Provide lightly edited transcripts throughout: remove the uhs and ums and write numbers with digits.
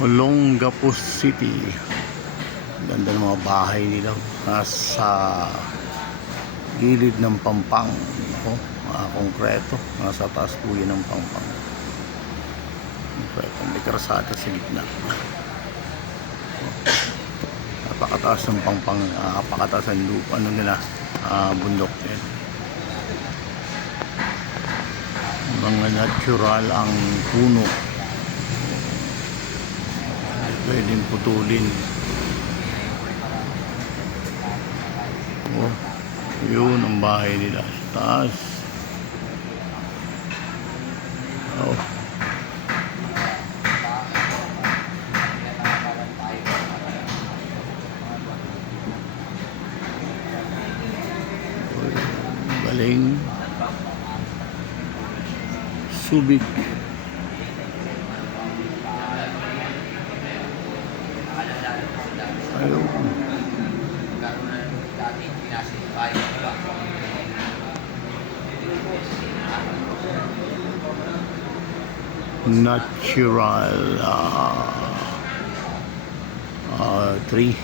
Olongapo City. Ganda ng mga bahay nila. Nasa gilid ng Pampang. Mga konkreto. Nasa taas po yun ng Pampang. Konkreto. May karasada sa gitna. Napakataas ng Pampang. Napakataas ng lupa. Ano nila? Bundok yan. Mga natural ang puno. Pwedeng putulin. Yun ang bahay nila sa taas. Galing. Subic. Ayun. Natural tree.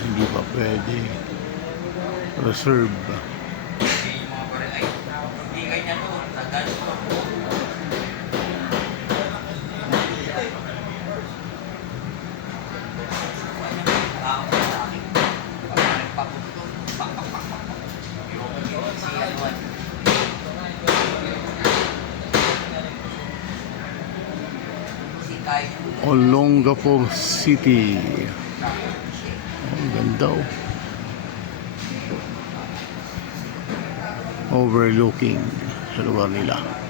Hindi pa pwede. Reserve. Olongapo City. Ang ganda overlooking sa lugar nila.